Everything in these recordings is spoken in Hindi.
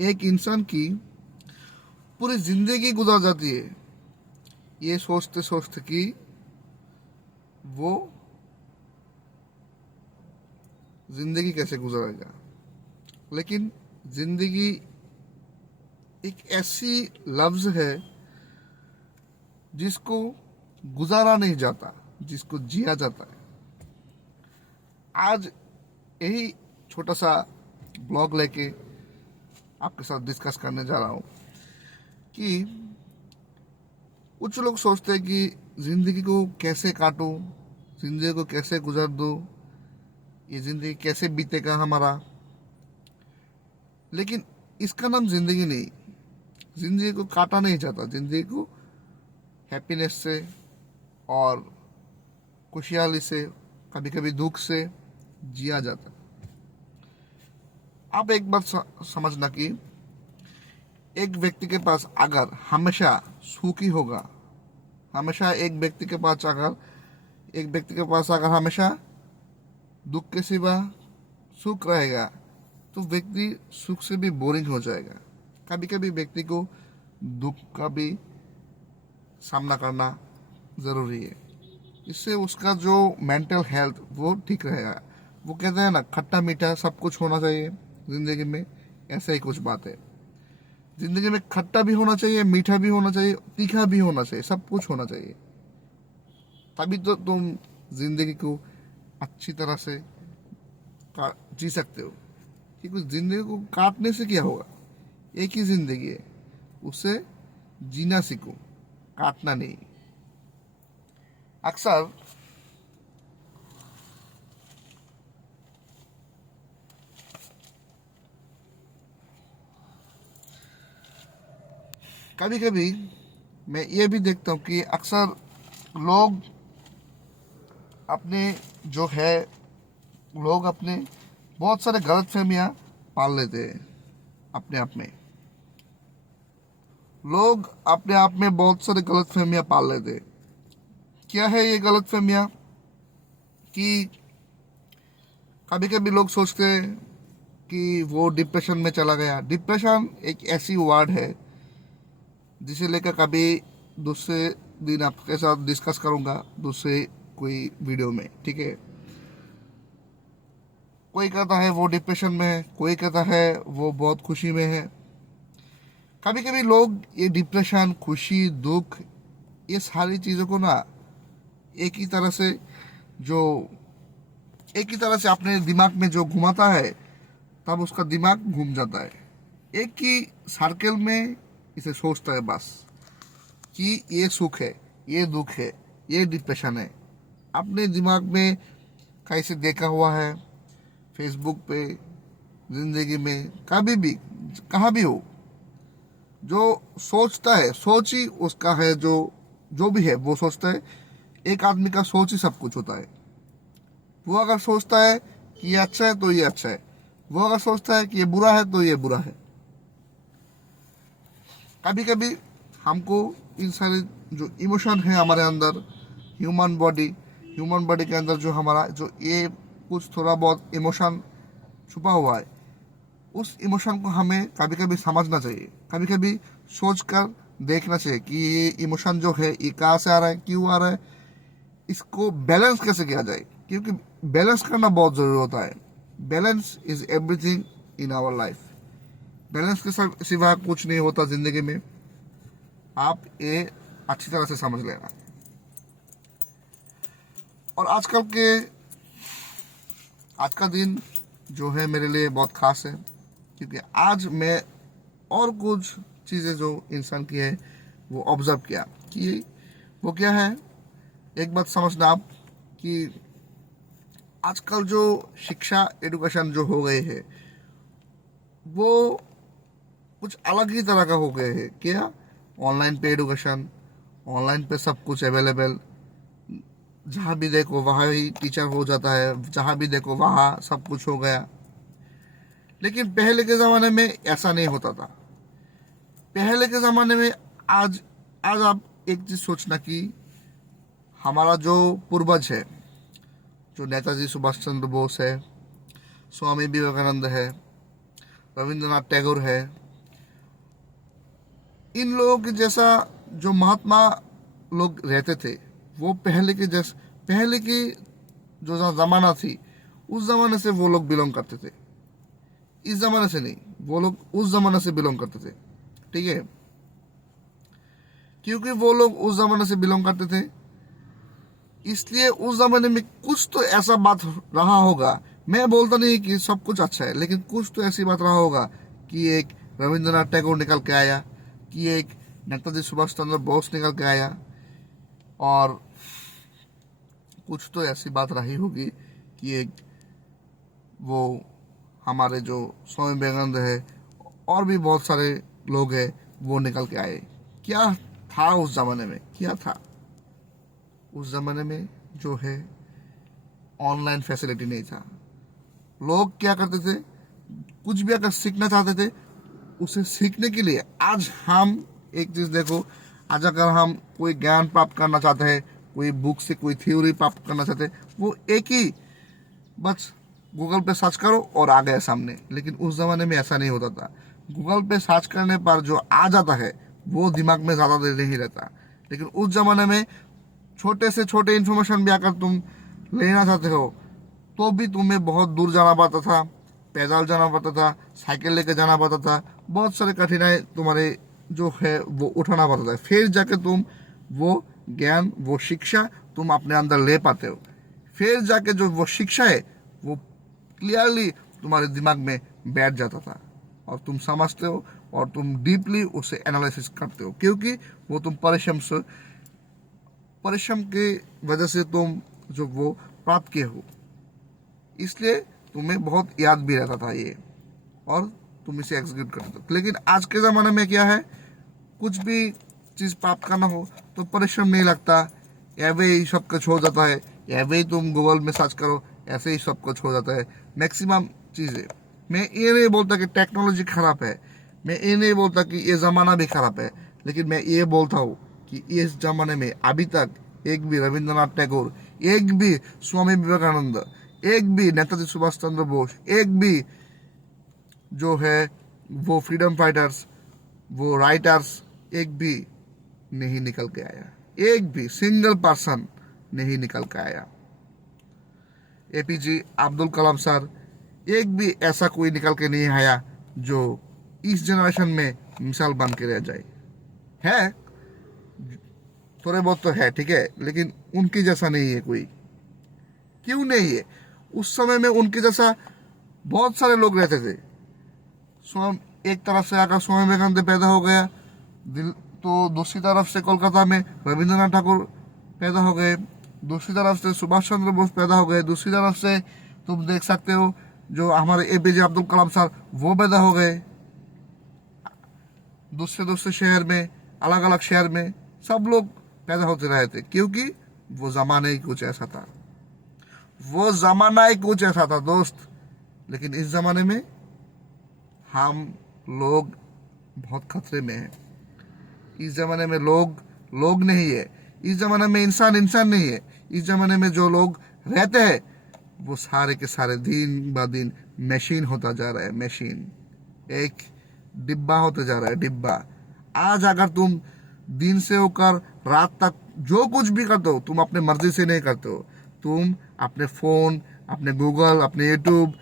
एक इंसान की पूरी जिंदगी गुजार जाती है ये सोचते सोचते कि वो जिंदगी कैसे गुजारेगा। लेकिन जिंदगी एक ऐसी लफ्ज है जिसको गुजारा नहीं जाता, जिसको जिया जाता है। आज यही छोटा सा ब्लॉग लेके आपके साथ डिस्कस करने जा रहा हूँ कि कुछ लोग सोचते हैं कि ज़िंदगी को कैसे काटूं, ज़िंदगी को कैसे गुजार दूं, ये ज़िंदगी कैसे बीतेगा हमारा। लेकिन इसका नाम ज़िंदगी नहीं। ज़िंदगी को काटा नहीं जाता, ज़िंदगी को हैप्पीनेस से और खुशहाली से, कभी कभी दुख से जिया जाता। आप एक बात समझना कि एक व्यक्ति के पास अगर हमेशा सुखी होगा, हमेशा एक व्यक्ति के पास अगर हमेशा दुख के सिवा सुख रहेगा तो व्यक्ति सुख से भी बोरिंग हो जाएगा। कभी कभी व्यक्ति को दुख का भी सामना करना ज़रूरी है, इससे उसका जो मेंटल हेल्थ वो ठीक रहेगा। वो कहते हैं ना, खट्टा मीठा सब कुछ होना चाहिए ज़िंदगी में, ऐसा ही कुछ बात है। ज़िंदगी में खट्टा भी होना चाहिए, मीठा भी होना चाहिए, तीखा भी होना चाहिए, सब कुछ होना चाहिए। तभी तो तुम ज़िंदगी को अच्छी तरह से जी सकते हो। क्योंकि ज़िंदगी को काटने से क्या होगा, एक ही ज़िंदगी है, उसे जीना सीखो, काटना नहीं। अक्सर कभी कभी मैं ये भी देखता हूँ कि अक्सर लोग अपने जो है लोग अपने बहुत सारे गलत फहमियाँ पाल लेते हैं अपने आप में। लोग अपने आप में बहुत सारे गलत फहमियाँ पाल लेते हैं। क्या है ये गलत फहमियाँ कि कभी कभी लोग सोचते हैं कि वो डिप्रेशन में चला गया। डिप्रेशन एक ऐसी वर्ड है जिसे लेकर कभी दूसरे दिन आपके साथ डिस्कस करूँगा दूसरे कोई वीडियो में, ठीक है। कोई कहता है वो डिप्रेशन में है, कोई कहता है वो बहुत खुशी में है। कभी कभी लोग ये डिप्रेशन, खुशी, दुख, ये सारी चीज़ों को ना एक ही तरह से जो एक ही तरह से अपने दिमाग में जो घुमाता है, तब उसका दिमाग घूम जाता है। एक ही सर्कल में इसे सोचता है बस कि ये सुख है, ये दुख है, ये डिप्रेशन है। अपने दिमाग में कैसे देखा हुआ है, फेसबुक पे, ज़िंदगी में, कभी भी कहाँ भी हो, जो सोचता है सोच ही उसका है। जो जो भी है वो सोचता है। एक आदमी का सोच ही सब कुछ होता है। वो अगर सोचता है कि ये अच्छा है तो ये अच्छा है, वो अगर सोचता है कि ये बुरा है तो ये बुरा है। कभी कभी हमको इन सारे जो इमोशन है हमारे अंदर, ह्यूमन बॉडी के अंदर जो हमारा जो ये कुछ थोड़ा बहुत इमोशन छुपा हुआ है, उस इमोशन को हमें कभी कभी समझना चाहिए, कभी कभी सोच कर देखना चाहिए कि ये इमोशन जो है ये कहाँ से आ रहा है, क्यों आ रहा है, इसको बैलेंस कैसे किया जाए। क्योंकि बैलेंस करना बहुत ज़रूरी होता है। Balance is everything in our life. Balance के सिवा कुछ नहीं होता ज़िंदगी में। आप ये अच्छी तरह से समझ लेना। और आज का दिन जो है मेरे लिए बहुत खास है, क्योंकि आज मैं और कुछ चीज़ें जो इंसान की है वो ऑब्जर्व किया कि वो क्या है। एक बात समझना आप कि आजकल जो शिक्षा, एजुकेशन जो हो गए हैं वो कुछ अलग ही तरह का हो गए हैं। क्या, ऑनलाइन पे एजुकेशन, ऑनलाइन पे सब कुछ अवेलेबल, जहाँ भी देखो वहाँ ही टीचर हो जाता है, जहाँ भी देखो वहाँ सब कुछ हो गया। लेकिन पहले के ज़माने में ऐसा नहीं होता था। पहले के ज़माने में आज आज आप एक चीज़ सोचना कि हमारा जो पूर्वज है, जो नेताजी सुभाष चंद्र बोस है, स्वामी विवेकानंद है, रविंद्रनाथ टैगोर है, इन लोगों के जैसा जो महात्मा लोग रहते थे, वो पहले की जो ज़माना थी, उस ज़माने से वो लोग बिलोंग करते थे। इस ज़माने से नहीं, वो लोग उस ज़माने से बिलोंग करते थे। ठीक है, क्योंकि वो लोग उस ज़माने से बिलोंग करते थे, इसलिए उस ज़माने में कुछ तो ऐसा बात रहा होगा। मैं बोलता नहीं कि सब कुछ अच्छा है, लेकिन कुछ तो ऐसी बात रहा होगा कि एक रविंद्रनाथ टैगोर निकल के आया, कि एक नेताजी सुभाष चंद्र बोस निकल के आया, और कुछ तो ऐसी बात रही होगी कि एक वो हमारे जो स्वामी विवेकानंद है, और भी बहुत सारे लोग हैं, वो निकल के आए। क्या था उस ज़माने में, क्या था उस ज़माने में? जो है, ऑनलाइन फैसिलिटी नहीं था। लोग क्या करते थे, कुछ भी अगर सीखना चाहते थे, उसे सीखने के लिए आज हम एक चीज़ देखो, आज अगर हम कोई ज्ञान प्राप्त करना चाहते हैं, कोई बुक से कोई थ्योरी प्राप्त करना चाहते हैं, वो एक ही बस गूगल पे सर्च करो और आ गया सामने। लेकिन उस ज़माने में ऐसा नहीं होता था। गूगल पे सर्च करने पर जो आ जाता है वो दिमाग में ज़्यादा देर नहीं रहता। लेकिन उस ज़माने में छोटे से छोटे इन्फॉर्मेशन भी अगर तुम लेना चाहते हो, तो भी तुम्हें बहुत दूर जाना पड़ता था, पैदल जाना पड़ता था, साइकिल लेकर जाना पड़ता था, बहुत सारे कठिनाई तुम्हारे जो है वो उठाना पड़ता था। फिर जाके तुम वो ज्ञान, वो शिक्षा तुम अपने अंदर ले पाते हो। फिर जाके जो वो शिक्षा है वो क्लियरली तुम्हारे दिमाग में बैठ जाता था, और तुम समझते हो, और तुम डीपली उसे एनालिसिस करते हो, क्योंकि वो तुम परिश्रम की वजह से तुम जो वो प्राप्त किए हो, इसलिए तुम्हें बहुत याद भी रहता था ये, और तुम इसे एग्जीक्यूट करते थे। लेकिन आज के ज़माने में क्या है, कुछ भी चीज़ प्राप्त करना हो तो परिश्रम नहीं लगता, ऐसे ही सब कुछ हो जाता है। ऐसे ही तुम गूगल में सर्च करो, ऐसे ही सब कुछ हो जाता है मैक्सिमम चीज़ें। मैं ये नहीं बोलता कि टेक्नोलॉजी खराब है, मैं ये नहीं बोलता कि ये ज़माना भी खराब है, लेकिन मैं ये बोलता हूँ कि इस ज़माने में अभी तक एक भी रविंद्रनाथ टैगोर, एक भी स्वामी विवेकानंद, एक भी नेताजी सुभाष चंद्र बोस, एक भी जो है वो फ्रीडम फाइटर्स, वो राइटर्स, एक भी नहीं निकल के आया। एक भी सिंगल पर्सन नहीं निकल के आया। एपीजे अब्दुल कलाम सर, एक भी ऐसा कोई निकल के नहीं आया जो इस जनरेशन में मिसाल बन के रह जाए। है, थोड़े बहुत तो है, ठीक है, लेकिन उनकी जैसा नहीं है कोई। क्यों नहीं है? उस समय में उनके जैसा बहुत सारे लोग रहते थे। एक तरफ से आकर स्वामी विवेकानंद पैदा हो गया, तो दूसरी तरफ से कोलकाता में रविंद्रनाथ ठाकुर पैदा हो गए, दूसरी तरफ से सुभाष चंद्र बोस पैदा हो गए, दूसरी तरफ से तुम देख सकते हो जो हमारे एपीजे अब्दुल कलाम सर, वो पैदा हो गए। दूसरे दूसरे शहर में, अलग अलग शहर में सब लोग पैदा होते रहे थे, क्योंकि वो ज़माना ही कुछ ऐसा था। वो ज़माना ही कुछ ऐसा था दोस्त। लेकिन इस ज़माने में हम लोग बहुत खतरे में हैं। इस ज़माने में लोग लोग नहीं है, इस ज़माने में इंसान इंसान नहीं है। इस ज़माने में जो लोग रहते हैं वो सारे के सारे दिन ब दिन मशीन होता जा रहा है। मशीन एक डिब्बा होते जा रहा है, डिब्बा। आज अगर तुम दिन से होकर रात तक जो कुछ भी करते हो, तुम अपने मर्जी से नहीं करते हो। तुम अपने फ़ोन, अपने गूगल, अपने यूट्यूब,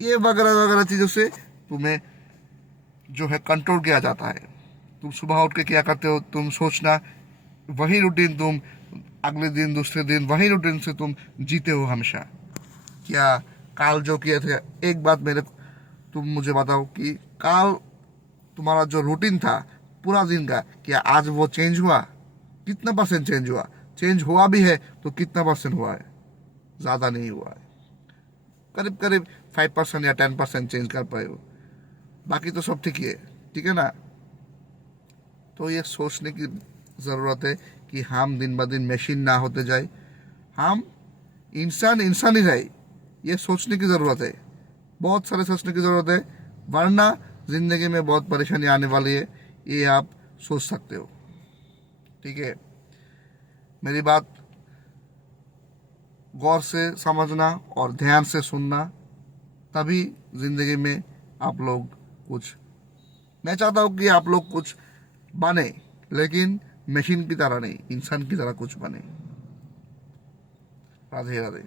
ये वगैरह वगैरह चीज़ों से तुम्हें जो है कंट्रोल किया जाता है। तुम सुबह उठ के क्या करते हो, तुम सोचना, वही रूटीन तुम अगले दिन, दूसरे दिन वही रूटीन से तुम जीते हो हमेशा। क्या काल जो किए थे, एक बात तुम मुझे बताओ कि काल तुम्हारा जो रूटीन था पूरा दिन का, क्या आज वो चेंज हुआ? कितना परसेंट चेंज हुआ? चेंज हुआ भी है तो कितना परसेंट हुआ है? ज़्यादा नहीं हुआ है, करीब करीब 5% या 10% चेंज कर पाए हो। बाकी तो सब ठीक ही है, ठीक है ना? तो ये सोचने की ज़रूरत है कि हम दिन ब दिन मशीन ना होते जाए, हम इंसान इंसान ही रहे। ये सोचने की ज़रूरत है, बहुत सारे सोचने की ज़रूरत है, वरना ज़िंदगी में बहुत परेशानी आने वाली है। ये आप सोच सकते हो, ठीक है? मेरी बात गौर से समझना और ध्यान से सुनना, तभी ज़िंदगी में आप लोग कुछ, मैं चाहता हूँ कि आप लोग कुछ बने, लेकिन मशीन की तरह नहीं, इंसान की तरह कुछ बने। राधे राधे।